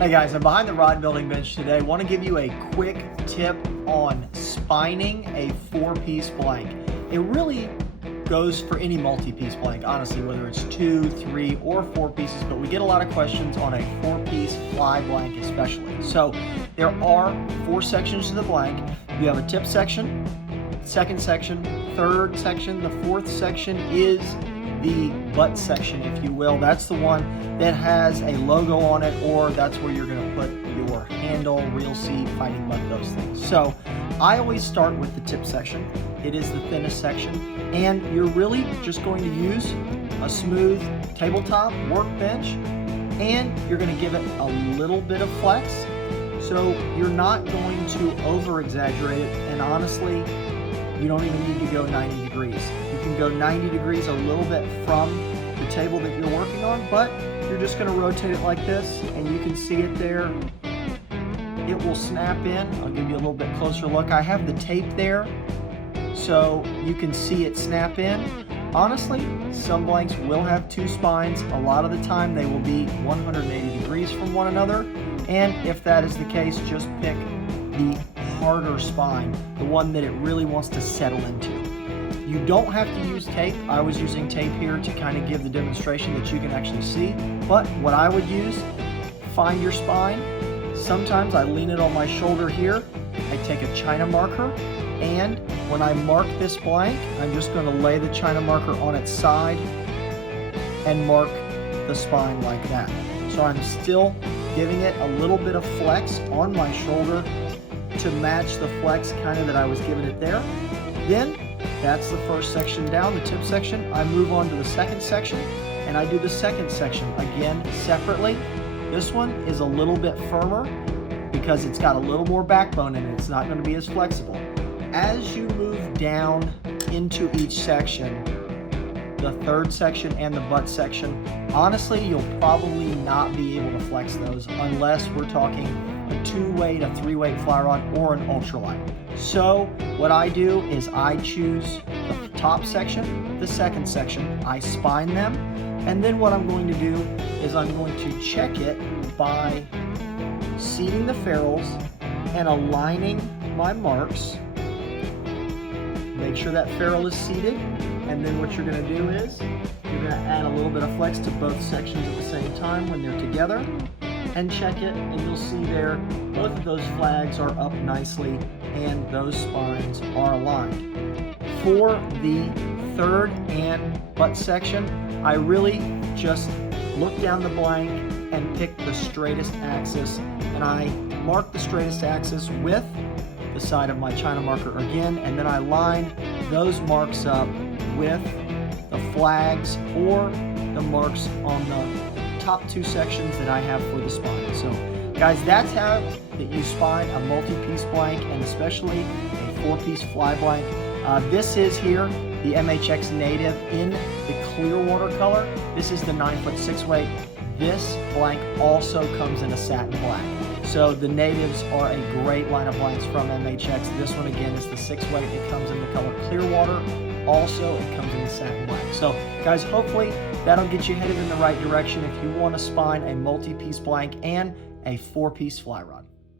Hey guys, I'm behind the rod building bench today. I want to give you a quick tip on spining a 4-piece blank. It really goes for any multi-piece blank, honestly, whether it's 2, 3, or 4 pieces, but we get a lot of questions on a 4-piece fly blank especially. So there are 4 sections to the blank. You have a tip section, second section, third section. The fourth section is the butt section, if you will. That's the one that has a logo on it, or that's where you're going to put your handle, reel seat, fighting butt, those things. So I always start with the tip section. It is the thinnest section, and you're really just going to use a smooth tabletop workbench, and you're going to give it a little bit of flex. So you're not going to over exaggerate it, and honestly, you don't even need to go 90 degrees. You can go 90 degrees a little bit from the table that you're working on, but you're just going to rotate it like this, and you can see it there. It will snap in. I'll give you a little bit closer look. I have the tape there, so you can see it snap in. Honestly, some blanks will have 2 spines. A lot of the time they will be 180 degrees from one another, and if that is the case, just pick the harder spine, the one that it really wants to settle into. You don't have to use tape. I was using tape here to kind of give the demonstration that you can actually see, but what I would use, find your spine. Sometimes I lean it on my shoulder here. I take a China marker, and when I mark this blank, I'm just going to lay the China marker on its side and mark the spine like that. So I'm still giving it a little bit of flex on my shoulder to match the flex kind of that I was giving it there. Then that's the first section down, the tip section. I move on to the second section, and I do the second section again separately. This one is a little bit firmer because it's got a little more backbone in it. It's not going to be as flexible. As you move down into each section, the third section and the butt section, honestly, you'll probably not be able to flex those unless we're talking a 2-weight, a 3-weight fly rod, or an ultralight. So what I do is I choose the top section, the second section, I spine them, and then what I'm going to do is I'm going to check it by seating the ferrules and aligning my marks. Make sure that ferrule is seated, and then what you're going to do is you're going to add a little bit of flex to both sections at the same time when they're together, and check it, and you'll see there both of those flags are up nicely and those spines are aligned. For the third and butt section, I really just look down the blank and pick the straightest axis, and I mark the straightest axis with the side of my China marker again, and then I line those marks up with the flags or the marks on the top 2 sections that I have for the spine. So guys, that's how that you spine a multi-piece blank, and especially a 4-piece fly blank. This is here the MHX native in the clear water color. This is the 9-foot 6-weight. This blank also comes in a satin black. So the natives are a great line of blanks from MHX. This one again is the 6-weight. It comes in the color clear water. Also, it comes in the satin black. So guys, hopefully that'll get you headed in the right direction if you want to spine a multi-piece blank and a 4-piece fly rod.